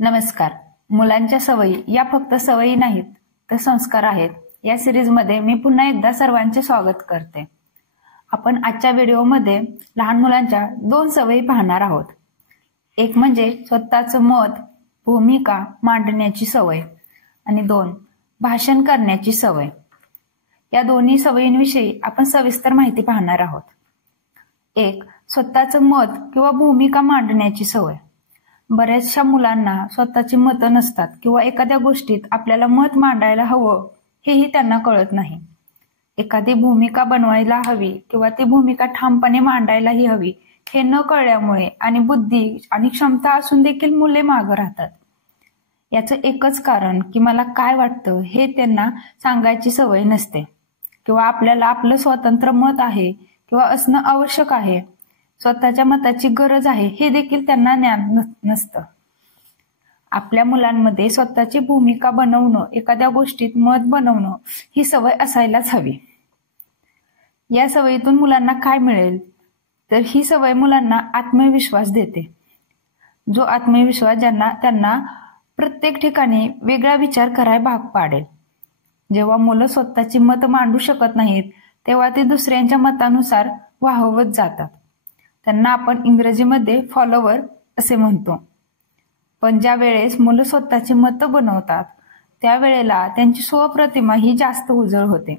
नमस्कार. मुलांच्या सवयी या फक्त सवयी नाहीत तर संस्कार आहेत. या सिरीजमध्ये मी पुन्हा एकदा सर्वांचे स्वागत करते. आपण आजच्या व्हिडिओमध्ये लहान मुलांच्या 2 सवयी पाहणार आहोत. एक म्हणजे स्वतःचं मत, भूमिका मांडण्याची सवय आणि 2 भाषण करण्याची सवय. या दोन्ही सवयींविषयी आपण सविस्तर माहिती पाहणार आहोत. 1. स्वतःचं मत किंवा भूमिका मांडण्याची सवय. बऱ्याचशा मुलांना स्वतःची मतं नसतात किंवा एखाद्या गोष्टीत आपल्याला मत मांडायला हवं हेही त्यांना कळत नाही. एखादी भूमिका बनवायला हवी किंवा ती भूमिका ठामपणे मांडायलाही हवी हे न कळल्यामुळे आणि बुद्धी आणि क्षमता असून देखील मुले मागं राहतात. याचं एकच कारण की मला काय वाटतं हे त्यांना सांगायची सवय नसते किंवा आपल्याला आपलं स्वतंत्र मत आहे किंवा असणं आवश्यक आहे, स्वतःच्या मताची गरज आहे हे देखील त्यांना ज्ञान नसतं. आपल्या मुलांमध्ये स्वतःची भूमिका बनवणं, एखाद्या गोष्टीत मत बनवणं ही सवय असायलाच हवी. या सवयीतून मुलांना काय मिळेल तर ही सवय मुलांना आत्मविश्वास देते. जो आत्मविश्वास त्यांना प्रत्येक ठिकाणी वेगळा विचार करायला भाग पाडेल. जेव्हा मुलं स्वतःची मत मांडू शकत नाहीत तेव्हा ते दुसऱ्यांच्या मतानुसार वाहवत जातात. त्यांना आपण इंग्रजीमध्ये फॉलोवर असे म्हणतो. पण ज्या वेळेस मुलं स्वतःची मतं बनवतात त्यावेळेला त्यांची स्वप्रतिमा ही जास्त उजळ होते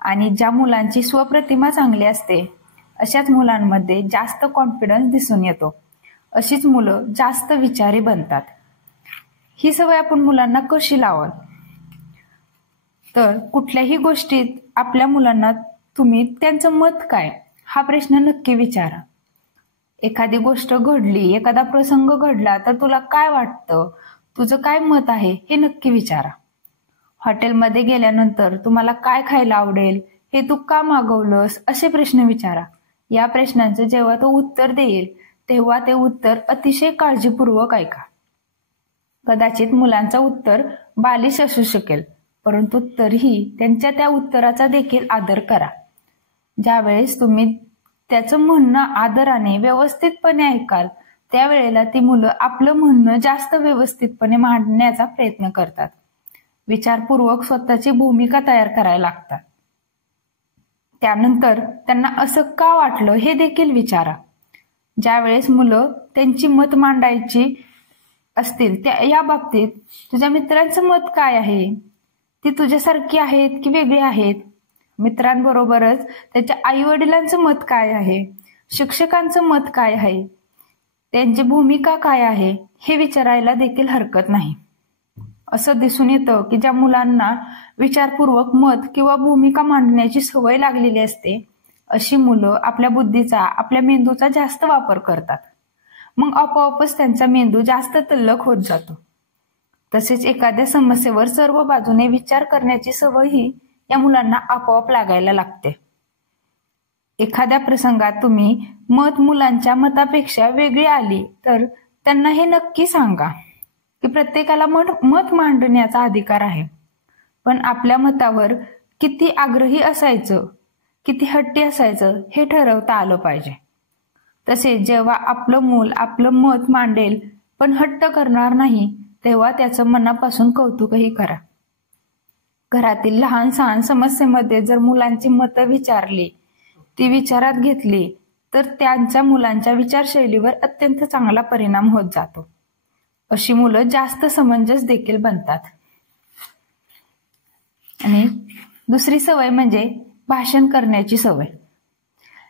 आणि ज्या मुलांची स्वप्रतिमा चांगली असते अशाच मुलांमध्ये जास्त कॉन्फिडन्स दिसून येतो. अशीच मुलं जास्त विचारी बनतात. ही सवय आपण मुलांना कशी लावाल तर कुठल्याही गोष्टीत आपल्या मुलांना तुम्ही त्यांचं मत काय हा प्रश्न नक्की विचारा. एखादी गोष्ट घडली, एखादा प्रसंग घडला तर तुला काय वाटतं, तुझं काय मत आहे हे नक्की विचारा. हॉटेलमध्ये गेल्यानंतर तुम्हाला काय खायला आवडेल, हे तू का मागवलंस असे प्रश्न विचारा. या प्रश्नांचं जेव्हा तो उत्तर देईल तेव्हा ते उत्तर अतिशय काळजीपूर्वक ऐका. कदाचित मुलांचं उत्तर बालिश असू शकेल परंतु तरीही त्यांच्या त्या उत्तराचा देखील आदर करा. ज्यावेळेस तुम्ही त्याचं म्हणणं आदराने व्यवस्थितपणे ऐकाल त्यावेळेला ती मुलं आपलं म्हणणं जास्त व्यवस्थितपणे मांडण्याचा प्रयत्न करतात. विचारपूर्वक स्वतःची भूमिका तयार करायला लागतात. त्यानंतर त्यांना असं का वाटलं हे देखील विचारा. ज्यावेळेस मुलं त्यांची मत मांडायची असतील त्या या बाबतीत तुझ्या मित्रांचं मत काय आहे, ती तुझ्यासारखी आहेत की वेगळी आहेत, मित्रांबरोबरच त्याच्या आई वडिलांचं मत काय आहे, शिक्षकांचं मत काय आहे, त्यांची भूमिका काय आहे हे विचारायला देखील हरकत नाही. असं दिसून येतं की ज्या मुलांना विचारपूर्वक मत किंवा भूमिका मांडण्याची सवय लागलेली असते अशी मुलं आपल्या बुद्धीचा, आपल्या मेंदूचा जास्त वापर करतात. मग आपोआपच त्यांचा मेंदू जास्त तल्लख होत जातो. तसेच एखाद्या समस्येवर सर्व बाजूने विचार करण्याची सवयही या मुलांना आपोआप लागायला लागते. एखाद्या प्रसंगात तुम्ही मत मुलांच्या मतापेक्षा वेगळी आली तर त्यांना हे नक्की सांगा की प्रत्येकाला मत मांडण्याचा अधिकार आहे, पण आपल्या मतावर किती आग्रही असायचं, किती हट्टी असायचं हे ठरवता आलं पाहिजे. तसेच जेव्हा आपलं मूल आपलं मत मांडेल पण हट्ट करणार नाही तेव्हा त्याचं मनापासून कौतुकही करा. घरातील लहान सहान समस्येमध्ये जर मुलांची मतं विचारली, ती विचारात घेतली तर त्यांच्या मुलांच्या विचारशैलीवर अत्यंत चांगला परिणाम होत जातो. अशी मुलं जास्त समंजस देखील बनतात. आणि दुसरी सवय म्हणजे भाषण करण्याची सवय.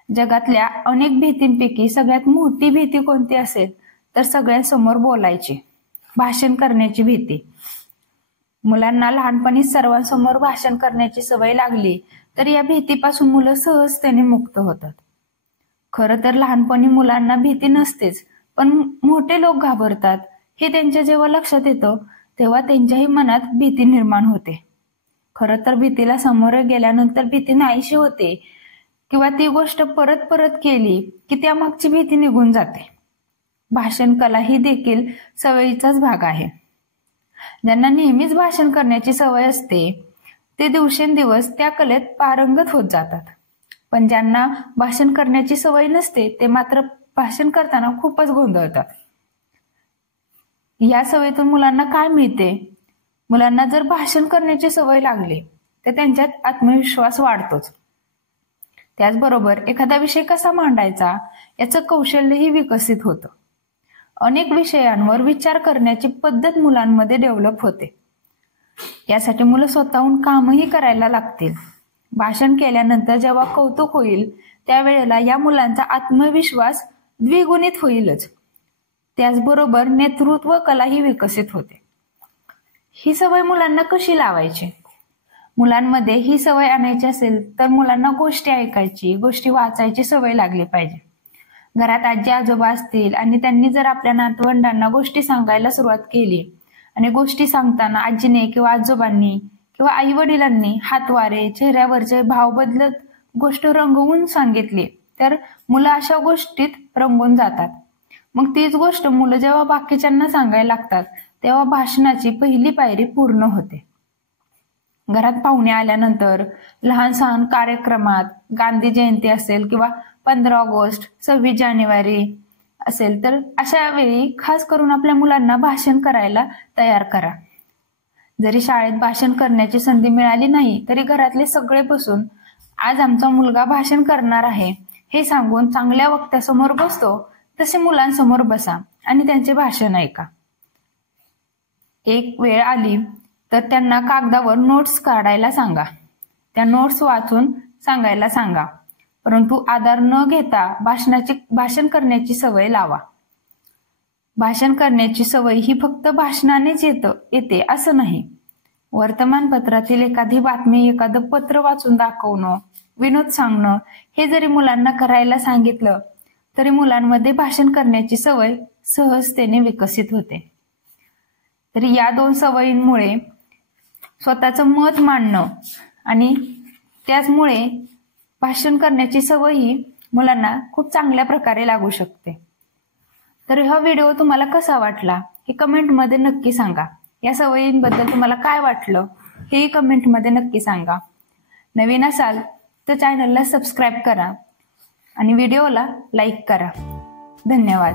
जगातल्या अनेक भीतींपैकी सगळ्यात मोठी भीती कोणती असेल तर सगळ्यांसमोर बोलायची, भाषण करण्याची भीती. मुलांना लहानपणी सर्वांसमोर भाषण करण्याची सवय लागली तर या भीतीपासून मुलं सहजतेने मुक्त होतात. खरं तर लहानपणी मुलांना भीती नसतेच, पण मोठे लोक घाबरतात हे त्यांच्या जेव्हा लक्षात येतं तेव्हा त्यांच्याही मनात भीती निर्माण होते. खरं तर भीतीला सामोरे गेल्यानंतर भीती नाहीशी होते किंवा ती गोष्ट परत परत केली की त्यामागची भीती निघून जाते. भाषण कला ही देखील सवयीचाच भाग आहे. ज्यांना नेहमीच भाषण करण्याची सवय असते ते दिवसेंदिवस त्या कलेत पारंगत होत जातात. पण ज्यांना भाषण करण्याची सवय नसते ते मात्र भाषण करताना खूपच गोंधळतात. या सवयीतून मुलांना काय मिळते? मुलांना जर भाषण करण्याची सवय लागली तर त्यांच्यात आत्मविश्वास वाढतोच. त्याचबरोबर एखादा विषय कसा मांडायचा याचं कौशल्यही विकसित होतं. अनेक विषयांवर विचार करण्याची पद्धत मुलांमध्ये डेव्हलप होते. यासाठी मुलं स्वतःहून कामही करायला लागतील. भाषण केल्यानंतर जेव्हा कौतुक होईल त्यावेळेला या मुलांचा आत्मविश्वास द्विगुणित होईलच. त्याचबरोबर नेतृत्व कलाही विकसित होते. ही सवय मुलांना कशी लावायची? मुलांमध्ये ही सवय आणायची असेल तर मुलांना गोष्टी ऐकायची, गोष्टी वाचायची सवय लागली पाहिजे. घरात आजी आजोबा असतील आणि त्यांनी जर आपल्या नातवंडांना गोष्टी सांगायला सुरुवात केली आणि गोष्टी सांगताना आजीने किंवा आजोबांनी किंवा आई वडिलांनी हातवारे, चेहऱ्यावरचे भाव बदलत गोष्ट रंगवून सांगितली तर मुलं अशा गोष्टीत रंगून जातात. मग तीच गोष्ट मुलं जेव्हा बाकीच्यांना सांगायला लागतात तेव्हा भाषणाची पहिली पायरी पूर्ण होते. घरात पाहुणे आल्यानंतर लहान सहान कार्यक्रमात, गांधी जयंती असेल किंवा 15 ऑगस्ट, 26 जानेवारी असेल तर अशा वेळी खास करून आपल्या मुलांना भाषण करायला तयार करा. जरी शाळेत भाषण करण्याची संधी मिळाली नाही तरी घरातले सगळे बसून आज आमचा मुलगा भाषण करणार आहे हे सांगून चांगल्या वक्त्यासमोर बसतो तसे मुलांसमोर बसा आणि त्यांचे भाषण ऐका. एक वेळ आली तर त्यांना कागदावर नोट्स काढायला सांगा. त्या नोट्स वाचून सांगायला सांगा. परंतु आधार न घेता भाषण करण्याची सवय लावा. भाषण करण्याची सवय ही फक्त भाषणानेच येते असं नाही. वर्तमानपत्रातील एखादी बातमी, एखादं पत्र वाचून दाखवणं, विनोद सांगणं हे जरी मुलांना करायला सांगितलं तरी मुलांमध्ये भाषण करण्याची सवय सहजतेने विकसित होते. तरी या 2 सवयींमुळे स्वतःचं मत मांडणं आणि त्याचमुळे भाषण करण्याची सवयही मुलांना खूप चांगल्या प्रकारे लागू शकते. तर हा व्हिडिओ तुम्हाला कसा वाटला हे कमेंटमध्ये नक्की सांगा. या सवयींबद्दल तुम्हाला काय वाटलं हेही कमेंटमध्ये नक्की सांगा. नवीन असाल तर चॅनलला सबस्क्राईब करा आणि व्हिडिओला लाईक करा. धन्यवाद.